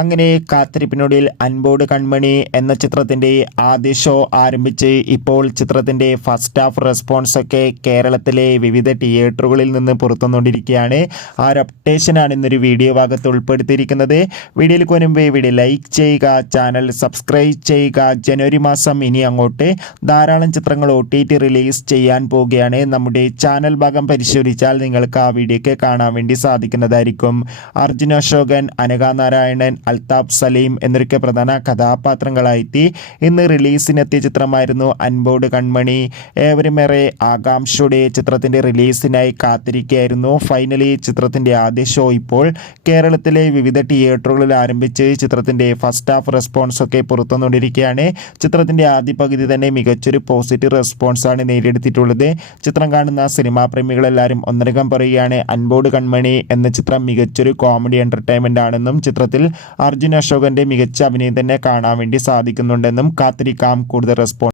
അങ്ങനെ കാത്തിരിപ്പിനൊടുവിൽ അൻപോട് കൺമണി എന്ന ചിത്രത്തിൻ്റെ ആദ്യ ഷോ ആരംഭിച്ച് ഇപ്പോൾ ചിത്രത്തിൻ്റെ ഫസ്റ്റ് ഹാഫ് റെസ്പോൺസ് ഒക്കെ കേരളത്തിലെ വിവിധ തിയേറ്ററുകളിൽ നിന്ന് പുറത്തുവന്നുകൊണ്ടിരിക്കുകയാണ്. ആ ഒരു അപ്ഡേഷനാണ് ഇന്നൊരു വീഡിയോ ഭാഗത്ത് ഉൾപ്പെടുത്തിയിരിക്കുന്നത്. വീഡിയോയിലേക്ക് വരുമ്പോൾ വീഡിയോ ലൈക്ക് ചെയ്യുക, ചാനൽ സബ്സ്ക്രൈബ് ചെയ്യുക. ജനുവരി മാസം ഇനി അങ്ങോട്ട് ധാരാളം ചിത്രങ്ങൾ OTT റിലീസ് ചെയ്യാൻ പോവുകയാണ്. നമ്മുടെ ചാനൽ ഭാഗം പരിശോധിച്ചാൽ നിങ്ങൾക്ക് ആ വീഡിയോയ്ക്ക് കാണാൻ വേണ്ടി സാധിക്കുന്നതായിരിക്കും. അർജുൻ അശോകൻ, അനഘ നാരായണൻ, അൽതാഫ് സലീം എന്നൊക്കെ പ്രധാന കഥാപാത്രങ്ങളായി ഇന്ന് റിലീസിനെത്തിയ ചിത്രമായിരുന്നു അൻപോട് കൺമണി. ഏവരുമേറെ ആകാംക്ഷയുടെ ചിത്രത്തിൻ്റെ റിലീസിനായി കാത്തിരിക്കുകയായിരുന്നു. ഫൈനലി ചിത്രത്തിൻ്റെ ആദ്യ ഷോ ഇപ്പോൾ കേരളത്തിലെ വിവിധ തിയേറ്ററുകളിൽ ആരംഭിച്ച് ചിത്രത്തിൻ്റെ ഫസ്റ്റ് ഹാഫ് റെസ്പോൺസ് ഒക്കെ പുറത്തുവന്നുകൊണ്ടിരിക്കുകയാണ്. ചിത്രത്തിൻ്റെ ആദ്യ പകുതി തന്നെ മികച്ചൊരു പോസിറ്റീവ് റെസ്പോൺസാണ് നേടിയെടുത്തിട്ടുള്ളത്. ചിത്രം കാണുന്ന സിനിമാ പ്രേമികളെല്ലാവരും ഒന്നടങ്കം പറയുകയാണ് അൻപോട് കൺമണി എന്ന ചിത്രം മികച്ചൊരു കോമഡി എൻ്റർടൈൻമെൻ്റ് ആണെന്നും ചിത്രത്തിൽ അർജുൻ അശോകൻ്റെ മികച്ച അഭിനയം തന്നെ കാണാൻ വേണ്ടി സാധിക്കുന്നുണ്ടെന്നും കാത്തിരിക്കാം കൂടുതൽ റെസ്പോൺസ്.